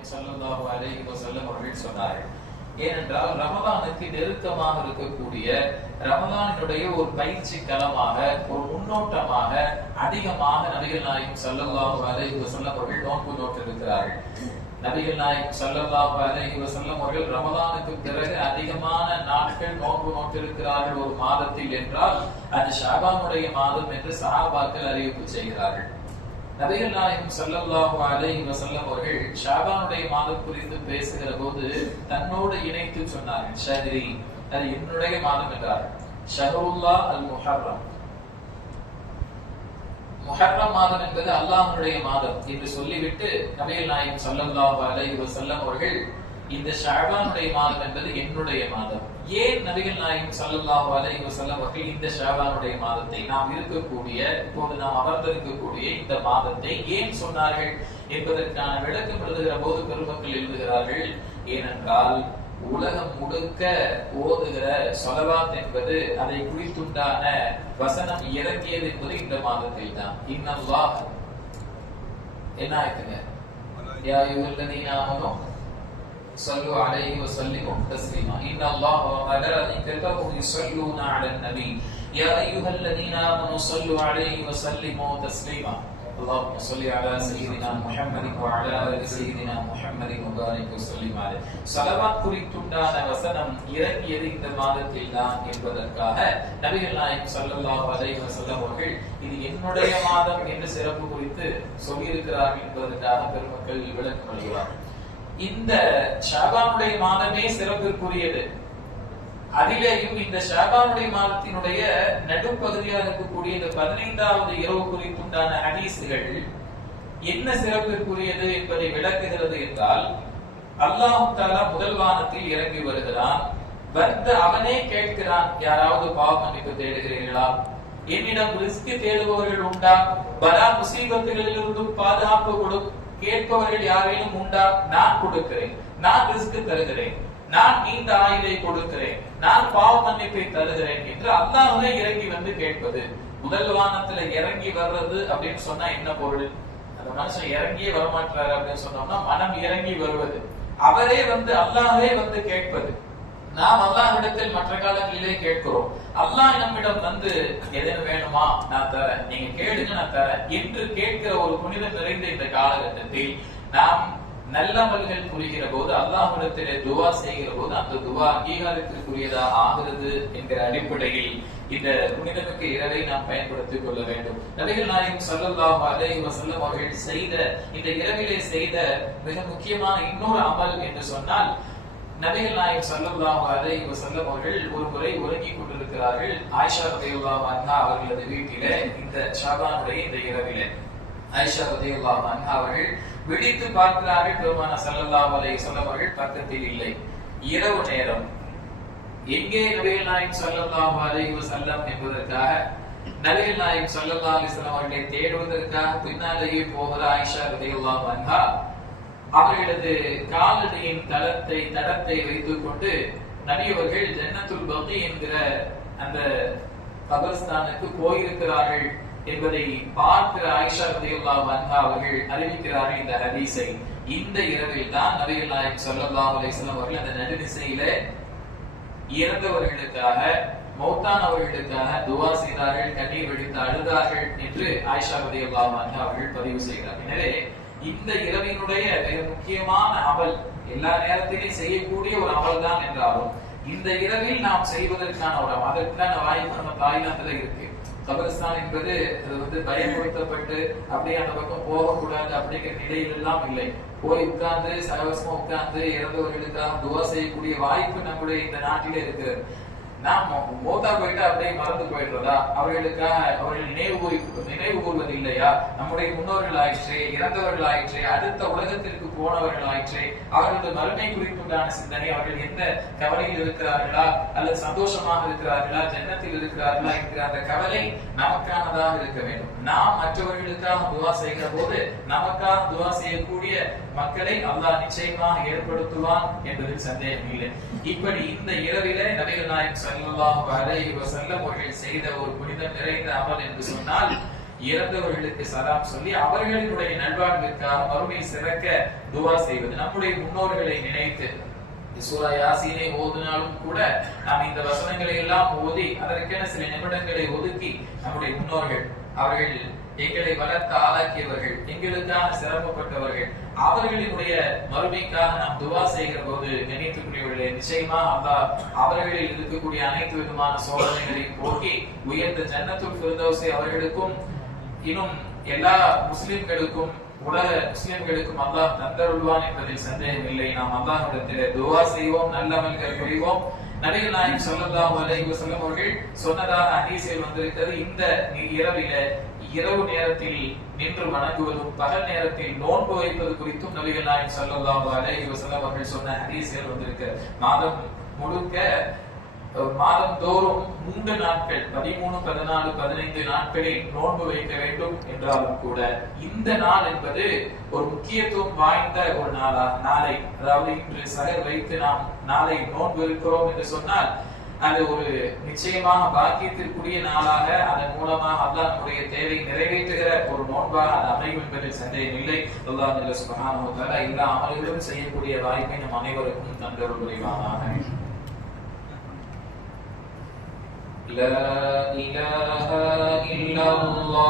நாயகம் ஸல்லல்லாஹு அலைஹி வஸல்லம் அவர்கள் சொன்னார்கள். ஏனென்றால் ரமலானுக்கு நெருக்கமாக இருக்கக்கூடிய ரமலானுடைய ஒரு பயிற்சி களமாக, ஒரு முன்னோட்டமாக அதிகமாக நபிகள் நாயகம் ஸல்லல்லாஹு அலைஹி வஸல்லம் அவர்கள் நோன்பு நோற்றிருக்கிறார்கள். நபிகள் நாயகம் ஸல்லல்லாஹு அலைஹி வஸல்லம் அவர்கள் ரமலானுக்கு பிறகு அதிகமான நாட்கள் நோன்பு நோற்றிருக்கிறார்கள் ஒரு மாதத்தில் என்றால் அது ஷஅபானுடைய மாதம் என்று சஹாபாக்கள் அறிவிப்பு செய்கிறார்கள். நபிகள் நாயகம் ஸல்லல்லாஹு அலைஹி வஸல்லம் அவர்கள் ஷஅபானுடைய மாதம் குறித்து பேசுகிற போது தன்னோடு இணைத்து சொன்னார்கள், ஷஹ்ரி, அது என்னுடைய மாதம் என்றார்கள். ஷஹ்ருல்லாஹ் அல் முஹர்ரம், முஹர்ரம் மாதம் என்பது அல்லாஹ்வுடைய மாதம் என்று சொல்லிவிட்டு நபிகள் நாயகம் ஸல்லல்லாஹு அலைஹி வஸல்லம் அவர்கள் இந்த ஷஅபானுடைய மாதம் என்பது என்னுடைய மாதம். ஏன் நபிகள் நாயகம் ஸல்லல்லாஹு அலைஹி வஸல்லம் அவர்கள் இந்த ஷஅபானுடைய மாதத்தை, நாம் இருக்கக்கூடிய இப்போது நாம் அமர்ந்திருக்கக்கூடிய இந்த மாதத்தை ஏன் சொன்னார்கள் என்பதற்கான விளக்கம் எழுதுகிற போது பெருமக்கள் எழுதுகிறார்கள். ஏனென்றால் உலகம் முழுக்க ஓதுகிற ஸலவாத் என்பது அதை குறித்துண்டான வசனம் இறங்கியது என்பது இந்த மாதத்தில் தான். இன்னல்லாஹ் என்ன ஆயிட்டுங்க, யா அய்யுஹல்லதீன ஆமனூ ஸல்லு அலைஹி வஸல்லிமு தஸ்லீமா, இன்னல்லாஹ வ மலாயிகத்தஹு யுஸல்லூன அலன் நபி, யா அய்யுஹல்லதீன ஆமனூ ஸல்லு அலைஹி வஸல்லிமு தஸ்லீமா, اللهم صل على سيدنا محمد وعلى ال سيدنا محمد وبارك وسلم عليه. ஸலவாத் குறித்துண்டான வசனம் இறங்கியது இந்த மாதத்தில் தான் என்பதற்காக நபிகள் நாயகம் ஸல்லல்லாஹு அலைஹி வஸல்லம் அவர்கள் இது என்னுடைய மாதம் என்று சிறப்பு குறித்து சொல்லியிருக்கிறார்கள் என்பதற்காக பெருமக்கள் விளக்கம் அளிக்கிறார்கள். இந்த ஷஅபானுடைய மாதமே சிறப்பிற்குரியது. அதிலேயும் இந்த ஷஅபானுடைய மாதத்தினுடைய நடுப்பகுதியாக இருக்கக்கூடிய இந்த 15வது இரவு குறித்துண்டான ஹதீஸ்கள் என்ன சிறப்பிற்குரியது என்பதை விளக்குகிறது என்றால், அல்லாஹ் தஆலா முதல் வானத்தில் இறங்கி வருகிறான். வந்து அவனே கேட்கிறான், யாராவது பாவ மன்னிப்பு தேடுகிறீர்களா? என்னிடம் ரிஸ்க் தேடுபவர்கள் உண்டா? பலா முசீபத்துகளிலிருந்தும் பாதுகாப்பு கேட்பவர்கள் யாரேனும் உண்டா? நான் கொடுக்கிறேன், நான் ரிஸ்க் தருகிறேன், நான் நீண்ட ஆயுளை கொடுக்கிறேன், நான் பாவ மன்னிப்பை தருகிறேன் என்று அல்லாஹ்வே இறங்கி வந்து கேட்பது. முதல் வானத்துல இறங்கி வர்றது அப்படின்னு சொன்னா என்ன பொருள்? அந்த மனுஷன் இறங்கியே வரமாட்டாரு அப்படின்னு சொன்னோம்னா மனம் இறங்கி வருவது. அவரே வந்து அல்லாஹ்வே வந்து கேட்பது. நாம் அல்லாஹ்விடத்தில் மற்ற காலங்களிலே கேட்கிறோம். அல்லாஹ் நம்மிடம் வந்து எதேனும் வேணுமா, நான் தரேன், நீங்க கேளுங்க நான் தரேன் என்று கேட்கிற ஒரு புனிதம் நிறைந்த இந்த காலகட்டத்தில் நாம் நல்லமல்கள் புரிகிற போது, அல்லாஹ்விடத்திலே துஆ செய்கிற போது அந்த துஆ அங்கீகாரத்திற்குரியதா ஆகிறது என்கிற அடிப்படையில் இந்த புனிதமிக்க இரவை நாம் பயன்படுத்திக் கொள்ள வேண்டும். நபிகள் நாயகம் ஸல்லல்லாஹு அலைஹி வஸல்லம் அவர்கள் செய்த இந்த இரவிலே செய்த மிக முக்கியமான இன்னொரு அமல் என்று சொன்னால், நபிகள் நாயகம் ஸல்லல்லாஹு அலைஹி வஸல்லம் அவர்கள் ஒரு முறை உறங்கிக் கொண்டிருக்கிறார்கள். ஆயிஷா ரலியல்லாஹு அன்ஹா அவர்களது வீட்டிலே இந்த ஷஅபானுடைய இந்த இரவிலே ஆயிஷா ரலியல்லாஹு அன்ஹா அவர்கள் விழித்து பார்க்கிறார்கள். பெருமானார் ஸல்லல்லாஹு அலைஹி வஸல்லம் அவர்கள் பக்கத்தில் இல்லை. இரவு நேரம். எங்கே நபிகள் நாயகம் ஸல்லல்லாஹு அலைஹி வஸல்லம் என்பதற்காக நபிகள் நாயகம் ஸல்லல்லாஹு அலைஹி வஸல்லம் அவர்களை தேடுவதற்காக பின்னாலேயே போகிற ஆயிஷா ரலியல்லாஹு அன்ஹா அவர்களது காலடியின் தடத்தை வைத்துக் கொண்டு நபி அவர்கள் ஜன்னத்துல் பகீ என்கிற அந்த கபர்ஸ்தானுக்கு போயிருக்கிறார்கள் என்பதை பார்க்கிற ஆயிஷா ரலியல்லாஹு அன்ஹா அவர்கள் அறிவிக்கிறார்கள் இந்த ஹதீஸை. இந்த இரவில் தான் நபிகள் நாயகம் ஸல்லல்லாஹு அலைஹி வஸல்லம் அவர்கள் அந்த நடுநிசையிலே இறந்தவர்களுக்காக, மௌத்தானவர்களுக்காக துஆ செய்தார்கள், கண்ணீர் வடித்து அழுதார்கள் என்று ஆயிஷா ரலியல்லாஹு அன்ஹா அவர்கள் பதிவு செய்கிறார்கள். எனவே இந்த இரவினுடைய மிக முக்கியமான அமல், எல்லா நேரத்திலும் செய்யக்கூடிய ஒரு அமல் தான் என்றாலும் இந்த இரவில் நாம் செய்வதற்கான ஒரு அதற்கான வாய்ப்பு நம்ம தாய்லாந்துல இருக்கு. கபரிஸ்தான் என்பது அது வந்து பயமுறுத்தப்பட்டு அப்படியே அந்த பக்கம் போகக்கூடாது அப்படிங்கிற நிலையில் எல்லாம் இல்லை. போய் உட்கார்ந்து சகவசமா உட்கார்ந்து இறந்தவர்களுக்காக துஆ செய்யக்கூடிய வாய்ப்பு நம்முடைய இந்த நாட்டிலே இருக்கிறது. நாம் மௌத்தா போயிட்டு அப்படியே மறந்து போயிடுறதா? அவர்களுக்காக அவர்கள் நினைவு கூறுவது இல்லையா? நம்முடைய முன்னோர்கள் ஆயிற்றே, இறந்தவர்கள் ஆயிற்றே, அடுத்த உலகத்திற்கு போனவர்கள் ஆயிற்றே, அவர்களது மறுமை குறித்துண்டான சிந்தனை, அவர்கள் எந்த கவலையில் இருக்கிறார்களா அல்லது சந்தோஷமாக இருக்கிறார்களா, ஜன்னத்தில் இருக்கிறார்களா என்கிற அந்த கவலை நமக்கானதாக இருக்க வேண்டும். நாம் மற்றவர்களுக்காக துஆ செய்கிற போது நமக்காக துஆ செய்யக்கூடிய மக்களை அல்லாஹ் நிச்சயமாக ஏற்படுத்துவான் என்பதில் சந்தேகம் இல்லை. இப்படி இந்த இரவிலே நபிகள் நாயகம் ஸல்லல்லாஹு அலைஹி வஸல்லம் அவர்கள் செய்த ஒரு புனிதம் நிறைந்த அமல் என்று சொன்னால், இறந்தவர்களுக்கு சலாம் சொல்லி அவர்களினுடைய நல்வாழ்விற்காக மறுமை சிறக்க துவா செய்வது, நம்முடைய முன்னோர்களை நினைத்து சூரா யாசீனை ஓதினாலும் கூட நாம் இந்த வசனங்களை எல்லாம் ஓதி அதற்கென சில நிமிடங்களை ஒதுக்கி நம்முடைய முன்னோர்கள், அவர்கள் எங்களை வளர்த்து ஆளாக்கியவர்கள், எங்களுக்காக சிரமப்பட்டவர்கள், அவர்களினுடைய மறுமைக்காக நாம் துவா செய்கிற போது கண்ணியத்துக்குரியவர்களே, நிச்சயமா அல்லாஹ் அவர்களில் இருக்கக்கூடிய அனைத்து விதமான சோதனைகளையும் போக்கி உயர்ந்த ஜன்னத்துல் ஃபிர்தௌஸை அவர்களுக்கும் இன்னும் எல்லா முஸ்லிம்களுக்கும் உலக முஸ்லிம்களுக்கும் அல்லாஹ் தந்தருள்வான் என்பதில் சந்தேகம் இல்லை. நாம் அல்லாஹ்விடத்திலே துஆ செய்வோம், நல்லமல்கள் புரிவோம். நபிகள் நாயகம் ஸல்லல்லாஹு அலைஹி வஸல்லம் அவர்கள் சொன்னதாக ஹதீஸில் வந்திருக்கிறது, இந்த இரவிலே இரவு நேரத்தில் நின்று வணங்குவதும் பகல் நேரத்தில் நோன்பு வைப்பது குறித்தும் நபிகள் நாயகம் ஸல்லல்லாஹு அலைஹி வஸல்லம் அவர்கள் சொன்ன ஹதீஸில் வந்திருக்கிறது. மாதம் முழுக்க மாதம் தோறும் 3 நாட்கள் 13, 14, 15 நாட்களில் நோன்பு வைக்க வேண்டும் என்றாலும் கூட இந்த நாள் என்பது ஒரு முக்கியத்துவம் வாய்ந்த ஒரு நாளை, அதாவது இன்று சகர் வைத்து நாம் நாளை நோன்பு இருக்கிறோம் என்று சொன்னால் அது ஒரு நிச்சயமாக பாக்கியத்திற்குரிய நாளாக, அதன் மூலமாக அல்லாஹ் நம்முடைய தேவை நிறைவேற்றுகிற ஒரு நோன்பாக அது அமையும் என்பதில் சந்தேகம் இல்லை. அல்லாஹ் சுப்ஹானஹு வ தஆலா எல்லா அமல்களும் செய்யக்கூடிய வாய்ப்பை நம் அனைவருக்கும் தந்தருள் புரிவானாக. لا إله إلا الله